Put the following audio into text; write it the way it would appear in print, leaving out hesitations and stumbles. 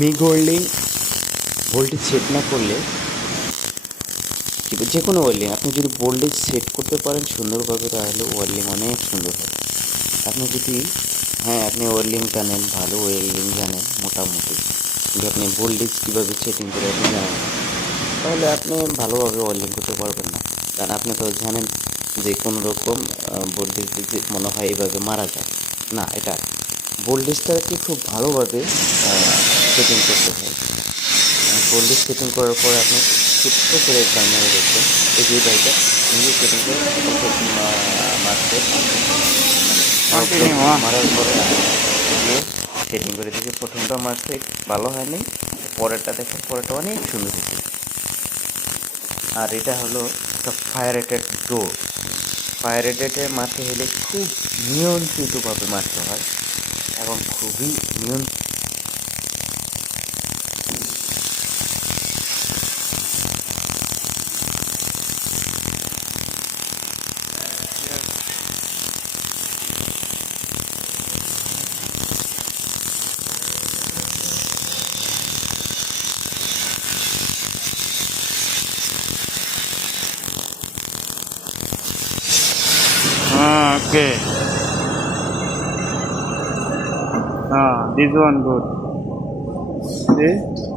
MiG welding voltage set না করলে যে কোনো ওয়েল্ডিং আপনি যদি ভোল্টেজ সেট করতে পারেন সুন্দরভাবে, তাহলে ওয়েল্ডিং অনেক সুন্দর হয়। আপনি যদি আপনি ওয়েল্ডিং জানেন, ভালো ওয়েল্ডিং জানেন মোটামুটি, কিন্তু আপনি ভোল্টেজ কীভাবে সেটিং করে আপনি জানেন না, তাহলে আপনি ভালোভাবে ওয়েল্ডিং করতে পারবেন না। কারণ আপনি তো জানেন যে কোনো রকম ভোল্টেজ যে মনে হয় এইভাবে মারা যায় না, এটা ভোল্টেজটাকে খুব ভালোভাবে সেটিং করতে হয়। ভোল্টেজ সেটিং করার পরে আপনি ছোট্ট করে একবার মেরে দেখবেন, এই যে বাইকটা নিজে সেটিং করে মারতে মারার পরে দিয়ে সেটিং করে দেখি প্রথমটা মারতে ভালো হয়নি, পরেরটা দেখেন পরেরটা অনেক সুন্দর হয়েছে। আর এটা হলো একটা ফায়ার রেটেড ডোর। ফায়ার রেটেডে মারতে হলে খুব নিয়ন্ত্রিতভাবে মারতে হয় এবং খুবই Okay. This one good. See?